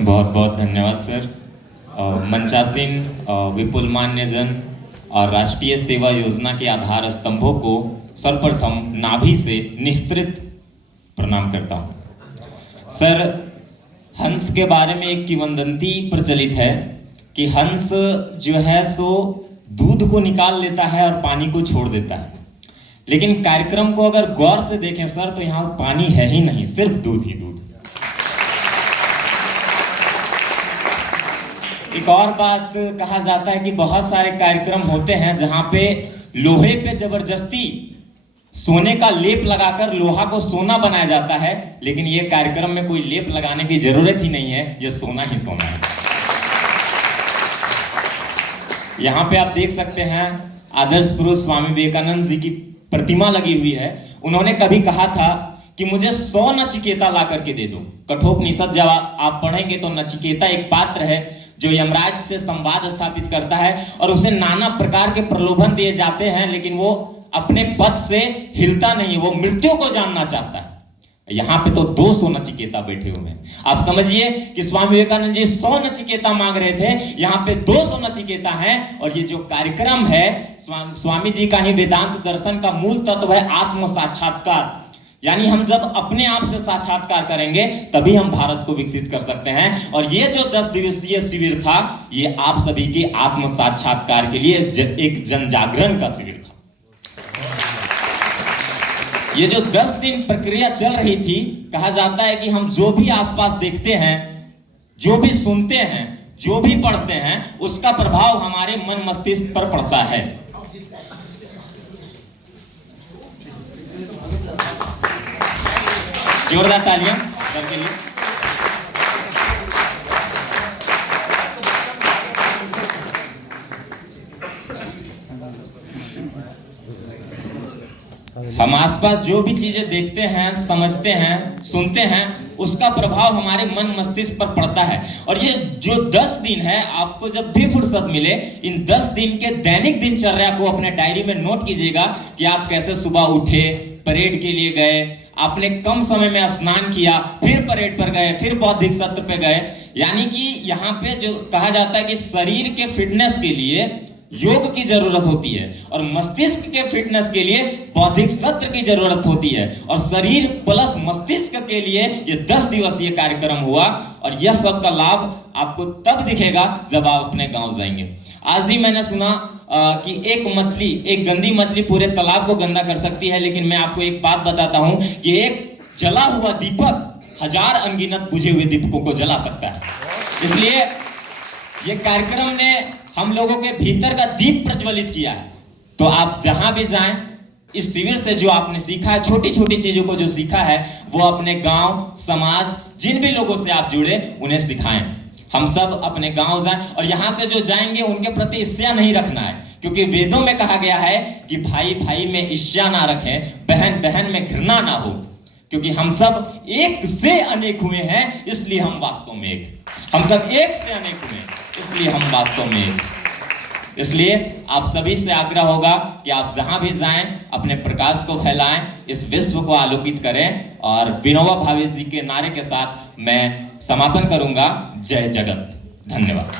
बहुत बहुत धन्यवाद सर। मंचासीन विपुल मान्यजन और राष्ट्रीय सेवा योजना के आधार स्तंभों को सर्वप्रथम नाभि से निःसृत प्रणाम करता हूँ। सर, हंस के बारे में एक किंवदंती प्रचलित है कि हंस जो है सो दूध को निकाल लेता है और पानी को छोड़ देता है, लेकिन कार्यक्रम को अगर गौर से देखें सर तो यहाँ पानी है ही नहीं, सिर्फ दूध ही दूध। एक और बात कहा जाता है कि बहुत सारे कार्यक्रम होते हैं जहां पे लोहे पे जबरदस्ती सोने का लेप लगाकर लोहा को सोना बनाया जाता है, लेकिन ये कार्यक्रम में कोई लेप लगाने की जरूरत ही नहीं है, ये सोना ही सोना है। यहाँ पे आप देख सकते हैं आदर्श पुरुष स्वामी विवेकानंद जी की प्रतिमा लगी हुई है। उन्होंने कभी कहा था कि मुझे 100 नचिकेता ला करके दे दो। कठोपनिषद जब आप पढ़ेंगे तो नचिकेता एक पात्र है जो यमराज से संवाद स्थापित करता है और उसे नाना प्रकार के प्रलोभन दिए जाते हैं, लेकिन वो अपने पद से हिलता नहीं, वो मृत्यु को जानना चाहता है। यहाँ पे तो 200 नचिकेता बैठे हुए हैं। आप समझिए कि स्वामी विवेकानंद जी 100 नचिकेता मांग रहे थे, यहाँ पे 200 नचिकेता हैं। और ये जो कार्यक्रम है स्वामी जी का ही वेदांत दर्शन का मूल तत्व है आत्म साक्षात्कार। यानी हम जब अपने आप से साक्षात्कार करेंगे तभी हम भारत को विकसित कर सकते हैं। और ये जो 10 दिवसीय शिविर था, ये आप सभी के आत्म साक्षात्कार के लिए एक जन जागरण का शिविर था। ये जो 10 दिन प्रक्रिया चल रही थी, कहा जाता है कि हम जो भी आसपास देखते हैं, जो भी सुनते हैं, जो भी पढ़ते हैं, उसका प्रभाव हमारे मन मस्तिष्क पर पड़ता है। जोरदार तालियां सर के लिए। हम आसपास जो भी चीजें देखते हैं, समझते हैं, सुनते हैं, उसका प्रभाव हमारे मन मस्तिष्क पर पड़ता है। और ये जो 10 दिन है, आपको जब भी फुर्सत मिले इन 10 दिन के दैनिक दिनचर्या को अपने डायरी में नोट कीजिएगा कि आप कैसे सुबह उठे, परेड के लिए गए, आपने कम समय में स्नान किया, फिर परेड पर गए, फिर बौद्धिक सत्र पे गए। यानी कि यहाँ पे जो कहा जाता है कि शरीर के फिटनेस के लिए योग की जरूरत होती है और मस्तिष्क के फिटनेस के लिए बौद्धिक सत्र की जरूरत होती है, और शरीर प्लस मस्तिष्क के लिए ये 10 दिवसीय कार्यक्रम हुआ। और यह सब का लाभ आपको तब दिखेगा जब आप अपने गांव जाएंगे। आज ही मैंने सुना कि एक गंदी मछली पूरे तालाब को गंदा कर सकती है, लेकिन मैं आपको एक बात बताता हूं कि एक जला हुआ दीपक 1000 अनगिनत बुझे हुए दीपकों को जला सकता है। इसलिए ये कार्यक्रम ने हम लोगों के भीतर का दीप प्रज्वलित किया है। तो आप जहां भी जाएं, इस शिविर से जो आपने सीखा है, छोटी छोटी चीजों को जो सीखा है, वो अपने गांव, समाज, जिन भी लोगों से आप जुड़े उन्हें सिखाएं। हम सब अपने गांव जाएं और यहां से जो जाएंगे उनके प्रति ईर्ष्या नहीं रखना है, क्योंकि वेदों में कहा गया है कि भाई भाई में ईर्ष्या ना रखें, बहन बहन में घृणा ना हो, क्योंकि हम सब एक से अनेक हुए हैं, इसलिए हम वास्तव में एक। हम सब एक से अनेक हुए, इसलिए हम वास्तव में एक। इसलिए आप सभी से आग्रह होगा कि आप जहां भी जाएं अपने प्रकाश को फैलाएं, इस विश्व को आलोकित करें। और विनोबा भावे जी के नारे के साथ मैं समापन करूंगा। जय जगत। धन्यवाद।